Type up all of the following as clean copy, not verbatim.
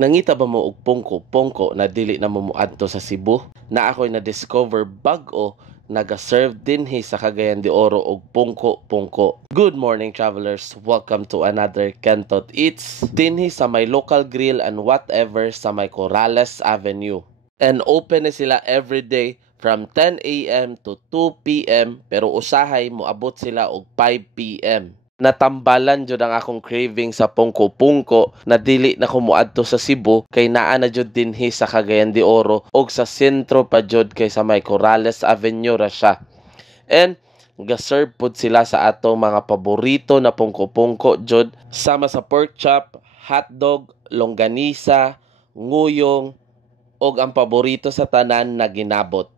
Nangita ba mo og pungko-pungko na dili na mo adto sa Cebu? Na ako'y na-discover bag-o naga-serve dinhi sa Cagayan de Oro og pungko-pungko. Good morning travelers! Welcome to another Kentot Eats dinhi sa may local grill and whatever sa may Corrales Avenue. And open na sila everyday from 10 a.m. to 2 p.m. pero usahay moabot sila og 5 p.m. Natambalan jud ang akong craving sa pungko-pungko na dili na ko moadto sa Cebu kay naa na jud dinhi sa Cagayan de Oro og sa sentro pa jud kay sa may Corrales Avenue ra siya. And ga-serve pud sila sa atong mga paborito na pungko-pungko jud sama sa pork chop, hotdog, longganisa, nguyong og ang paborito sa tanan na ginabot.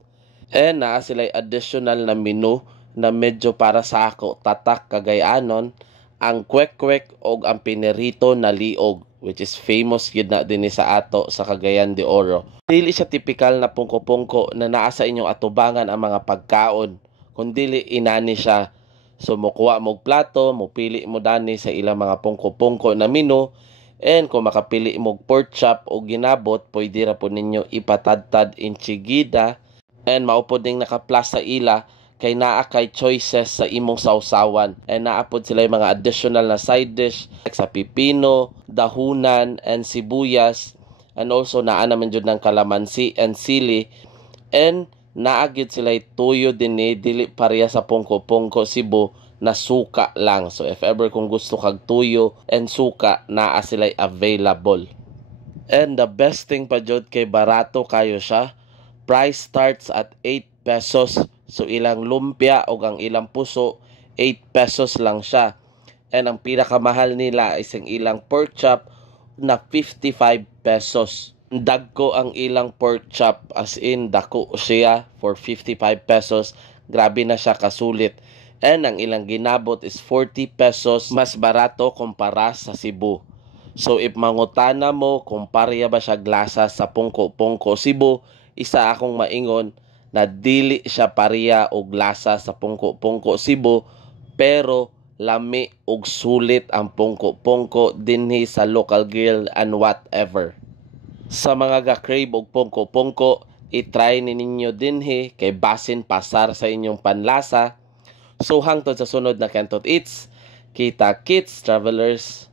And naa sila additional na menu na medyo para sa ako tatak Cagayanon, ang kwek-kwek og ang pinerito na liog, which is famous yun na din sa ato sa Cagayan de Oro. Dili siya tipikal na pungko-pungko na naa sa inyong atubangan ang mga pagkaon, kundili inani siya. So mukuha mog plato, mupili mo dani sa ilang mga pungko-pungko na menu, and kung makapili mog pork chop o ginabot, pwede ra po ninyo ipatadtad inchigida, and maupod ding naka-plus sa ila kay naa kay choices sa imong sausawan, and naapod sila yung mga additional na side dish like sa pipino, dahunan, and sibuyas, and also naa naman jud ng kalamansi and sili, and naagid sila tuyo din dili pareha sa pungko-pungko Cebu na suka lang. So if ever kung gusto kag tuyo and suka, naa sila available. And the best thing pa jud kay barato kayo siya. Price starts at 8 pesos. So ilang lumpia o ang ilang puso, 8 pesos lang siya. And ang pinakamahal nila is ang ilang pork chop na 55 pesos. Dagko ang ilang pork chop, as in dako siya for 55 pesos. Grabe na siya kasulit. And ang ilang ginabot is 40 pesos. Mas barato kumpara sa Cebu. So if mangutana mo kung pareha ba siya glasa sa pungko-pungko Cebu, isa akong maingon na dili siya pareha og lasa sa pungko-pungko Cebu, pero lami og sulit ang pungko-pungko dinhi sa local grill and whatever. Sa mga ga-crave og pungko-pungko, i-try ninyo dinhi kay basin pasar sa inyong panlasa. So hangtod sa sunod na Kentot Eats, kita kits travelers!